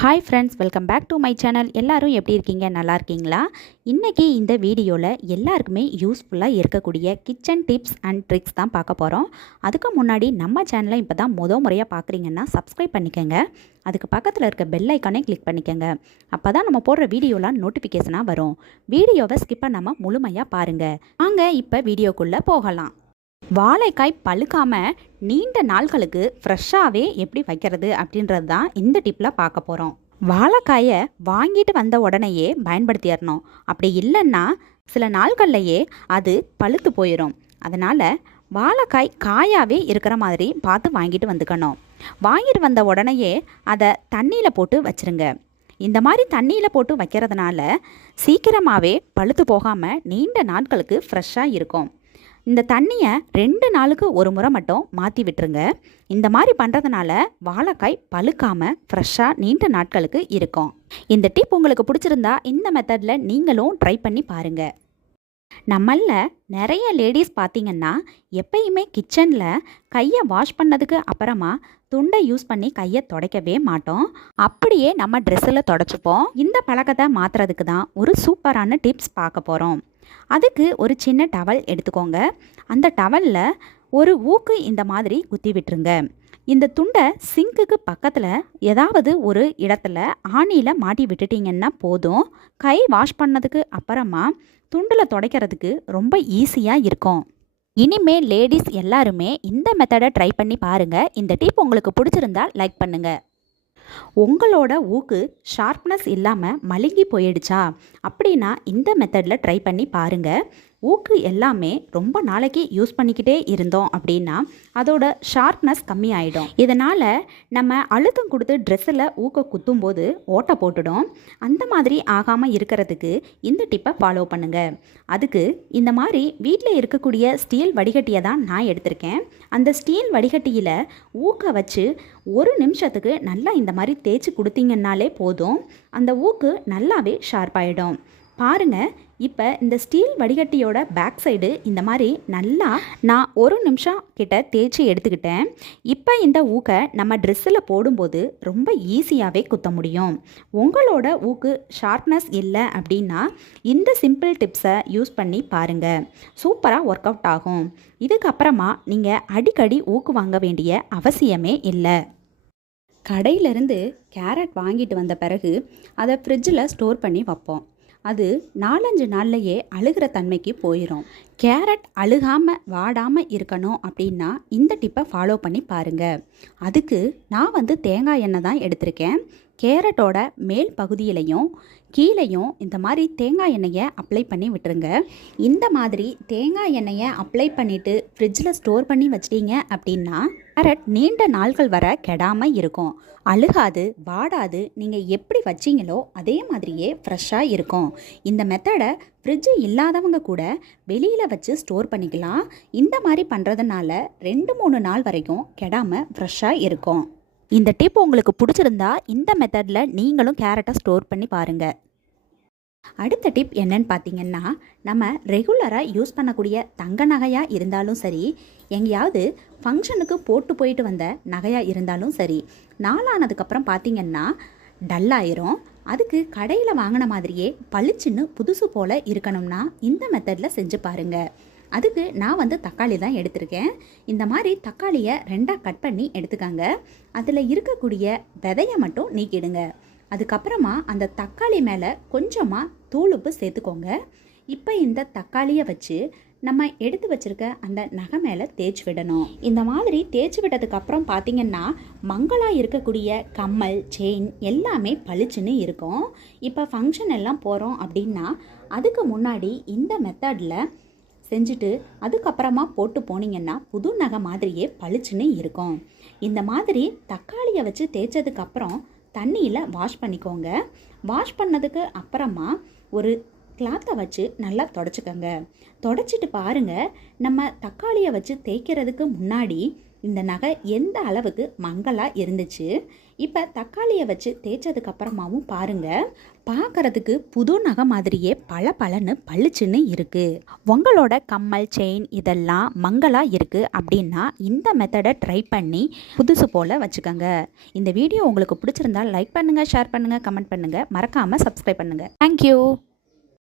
Hi friends welcome back to my channel எல்லோரும் எப்படி இருக்கீங்க? நல்லா இருக்கீங்களா? இன்றைக்கி இந்த வீடியோவில் எல்லாருக்குமே யூஸ்ஃபுல்லாக இருக்கக்கூடிய கிச்சன் டிப்ஸ் அண்ட் ட்ரிக்ஸ் தான் பார்க்க போகிறோம் அதுக்கு முன்னாடி நம்ம சேனலை இப்போ தான் முத முறையாக பார்க்குறீங்கன்னா சப்ஸ்கிரைப் பண்ணிக்கோங்க. அதுக்கு பக்கத்தில் இருக்க பெல் ஐக்கானே கிளிக் பண்ணிக்கோங்க. அப்போ தான் நம்ம போடுற வீடியோலாம் நோட்டிஃபிகேஷனாக வரும். வீடியோவை ஸ்கிப் பண்ணாமல் முழுமையாக பாருங்கள் வாங்க இப்போ வீடியோக்குள்ளே போகலாம். வாழைக்காய் பழுக்காமல் நீண்ட நாட்களுக்கு ஃப்ரெஷ்ஷாகவே எப்படி வைக்கிறது அப்படின்றது தான் இந்த டிப்பில் பார்க்க போகிறோம் வாழைக்காயை வாங்கிட்டு வந்த உடனேயே பயன்படுத்திடணும். அப்படி இல்லைன்னா சில நாள்கள்லையே அது பழுத்து போயிடும் அதனால் வாழைக்காய் காயாகவே இருக்கிற மாதிரி பார்த்து வாங்கிட்டு வந்துக்கணும். வாங்கிட்டு வந்த உடனேயே அதை தண்ணியில் போட்டு வச்சுருங்க. இந்த மாதிரி தண்ணியில் போட்டு வைக்கிறதுனால சீக்கிரமாகவே பழுத்து போகாமல் நீண்ட நாட்களுக்கு ஃப்ரெஷ்ஷாக இருக்கும். இந்த தண்ணியை ரெண்டு நாளுக்கு ஒரு முறை மட்டும் மாற்றி விட்டுருங்க. இந்த மாதிரி பண்ணுறதுனால வாழைக்காய் பழுக்காமல் ஃப்ரெஷ்ஷாக நீண்ட நாட்களுக்கு இருக்கும். இந்த டிப் உங்களுக்கு பிடிச்சிருந்தா இந்த மெத்தடில் நீங்களும் ட்ரை பண்ணி பாருங்கள் நம்மள நிறைய லேடிஸ் பார்த்தீங்கன்னா எப்பயுமே கிச்சனில் கையை வாஷ் பண்ணதுக்கு அப்புறமா துண்டை யூஸ் பண்ணி கையை துடைக்கவே மாட்டோம். அப்படியே நம்ம ட்ரெஸ்ஸில் தொடச்சிப்போம். இந்த பழக்கத்தை மாற்றுறதுக்கு தான் ஒரு சூப்பரான டிப்ஸ் பார்க்க போகிறோம் அதுக்கு ஒரு சின்ன டவல் எடுத்துக்கோங்க. அந்த டவலில் ஒரு ஊக்கு இந்த மாதிரி குத்தி விட்டுருங்க. இந்த துண்டை சிங்க்குக்கு பக்கத்தில் ஏதாவது ஒரு இடத்துல ஆணியில் மாட்டி விட்டுட்டிங்கன்னா போதும். கை வாஷ் பண்ணதுக்கு அப்புறமா துண்டில் துடைக்கிறதுக்கு ரொம்ப ஈஸியாக இருக்கும். இனிமே லேடிஸ் எல்லாருமே இந்த மெத்தடை ட்ரை பண்ணி பாருங்கள் இந்த டிப் உங்களுக்கு பிடிச்சிருந்தா லைக் பண்ணுங்கள் உங்களோட ஊக்கு ஷார்ப்னஸ் இல்லாமல் மழுங்கி போயிடுச்சா? அப்படின்னா இந்த மெத்தடில் ட்ரை பண்ணி பாருங்கள் ஊக்கு எல்லாமே ரொம்ப நாளைக்கு யூஸ் பண்ணிக்கிட்டே இருந்தோம் அப்படின்னா அதோட ஷார்ப்னஸ் கம்மி ஆகிடும் இதனால் நம்ம அழுத்தம் கொடுத்து ட்ரெஸ்ஸில் ஊக்க குத்தும்போது ஓட்டை போட்டுடும். அந்த மாதிரி ஆகாமல் இருக்கிறதுக்கு இந்த டிப்பை ஃபாலோ பண்ணுங்கள் அதுக்கு இந்த மாதிரி வீட்டில் இருக்கக்கூடிய ஸ்டீல் வடிகட்டியை தான் நான் எடுத்திருக்கேன். அந்த ஸ்டீல் வடிகட்டியில் ஊக்க வச்சு ஒரு நிமிஷத்துக்கு நல்லா இந்த மாதிரி தேய்ச்சி கொடுத்தீங்கன்னாலே போதும். அந்த ஊக்கு நல்லாவே ஷார்ப்பாயிடும் பாருங்கள் இப்போ இந்த ஸ்டீல் வடிகட்டியோட பேக் சைடு இந்த மாதிரி நல்லா நான் ஒரு நிமிஷம் கிட்ட தேய்ச்சி எடுத்துக்கிட்டேன். இப்போ இந்த ஊக்கை நம்ம ட்ரெஸ்ஸில் போடும்போது ரொம்ப ஈஸியாகவே குத்த முடியும். உங்களோட ஊக்கு ஷார்ப்னஸ் இல்லை அப்படின்னா இந்த சிம்பிள் டிப்ஸை யூஸ் பண்ணி பாருங்கள் சூப்பராக ஒர்க் அவுட் ஆகும். இதுக்கப்புறமா நீங்கள் அடிக்கடி ஊக்கு வாங்க வேண்டிய அவசியமே இல்லை. கடையிலேருந்து கேரட் வாங்கிட்டு வந்த பிறகு அதை ஃப்ரிட்ஜில் ஸ்டோர் பண்ணி வைப்போம். அது நாலஞ்சு நாள்லையே அழுகிற தன்மைக்கு போயிடும் கேரட் அழுகாமல் வாடாமல் இருக்கணும் அப்படின்னா இந்த டிப்பை ஃபாலோ பண்ணி பாருங்கள் அதுக்கு நான் வந்து தேங்காய் எண்ணெய் தான் எடுத்திருக்கேன். கேரட்டோட மேல் பகுதியிலையும் கீழேயும் இந்த மாதிரி தேங்காய் எண்ணெயை அப்ளை பண்ணி விட்டுருங்க. இந்த மாதிரி தேங்காய் எண்ணெயை அப்ளை பண்ணிவிட்டு ஃப்ரிட்ஜில் ஸ்டோர் பண்ணி வச்சிட்டீங்க அப்படின்னா கேரட் நீண்ட நாள்கள் வர கெடாமல் இருக்கும். அழுகாது வாடாது நீங்கள் எப்படி வச்சீங்களோ அதே மாதிரியே ஃப்ரெஷ்ஷாக இருக்கும். இந்த மெத்தடை ஃப்ரிட்ஜு இல்லாதவங்க கூட வெளியில் வச்சு ஸ்டோர் பண்ணிக்கலாம். இந்த மாதிரி பண்ணுறதுனால ரெண்டு மூணு நாள் வரைக்கும் கெடாமல் ஃப்ரெஷ்ஷாக இருக்கும். இந்த டிப் உங்களுக்கு பிடிச்சிருந்தா இந்த மெத்தடில் நீங்களும் கேரட்டை ஸ்டோர் பண்ணி பாருங்கள் அடுத்த டிப் என்னன்னு பார்த்தீங்கன்னா நம்ம ரெகுலராக யூஸ் பண்ணக்கூடிய தங்க நகையாக இருந்தாலும் சரி எங்கேயாவது ஃபங்க்ஷனுக்கு போட்டு போயிட்டு வந்த நகையாக இருந்தாலும் சரி நாளானதுக்கப்புறம் பார்த்தீங்கன்னா டல்லாயிரும் அதுக்கு கடையில் வாங்கின மாதிரியே பளிச்சுன்னு புதுசு போல் இருக்கணும்னா இந்த மெத்தடில் செஞ்சு பாருங்கள் அதுக்கு நான் வந்து தக்காளி தான் எடுத்திருக்கேன். இந்த மாதிரி தக்காளியை ரெண்டாக கட் பண்ணி எடுத்துக்காங்க. அதில் இருக்கக்கூடிய விதையை மட்டும் நீக்கிடுங்க. அதுக்கப்புறமா அந்த தக்காளி மேலே கொஞ்சமாக தூளுப்பு சேர்த்துக்கோங்க. இப்போ இந்த தக்காளியை வச்சு நம்ம எடுத்து வச்சிருக்க அந்த நகை மேலே தேய்ச்சி விடணும். இந்த மாதிரி தேய்ச்சி விட்டதுக்கு அப்புறம் பார்த்தீங்கன்னா மங்களாக இருக்கக்கூடிய கம்மல் செயின் எல்லாமே பளிச்சுன்னு இருக்கும். இப்போ ஃபங்க்ஷன் எல்லாம் போகிறோம் அப்படின்னா அதுக்கு முன்னாடி இந்த மெத்தடில் செஞ்சுட்டு அதுக்கப்புறமா போட்டு போனீங்கன்னா புது நகை மாதிரியே பளிச்சுன்னு இருக்கும். இந்த மாதிரி தக்காளியை வச்சு தேய்ச்சதுக்கப்புறம் தண்ணியில் வாஷ் பண்ணிக்கோங்க. வாஷ் பண்ணதுக்கு அப்புறமா ஒரு கிளாத்தை வச்சு நல்லா தொடச்சிக்கோங்க. தொடச்சிட்டு பாருங்கள் நம்ம தக்காளியை வச்சு தேய்க்கிறதுக்கு முன்னாடி இந்த நகை எந்த அளவுக்கு மங்கலாக இருந்துச்சு? இப்போ தக்காளியை வச்சு தேய்ச்சதுக்கு அப்புறமாவும் பாருங்க. பார்க்கறதுக்கு புது நகை மாதிரியே பல பலன்னு பளிச்சுன்னு இருக்குது உங்களோட கம்மல் செயின் இதெல்லாம் மங்கலாக இருக்குது அப்படின்னா இந்த மெத்தடை ட்ரை பண்ணி புதுசு போல் வச்சுக்கோங்க. இந்த வீடியோ உங்களுக்கு பிடிச்சிருந்தா லைக் பண்ணுங்கள் ஷேர் பண்ணுங்கள் கமெண்ட் பண்ணுங்கள் மறக்காமல் சப்ஸ்கிரைப் பண்ணுங்கள் தேங்க்யூ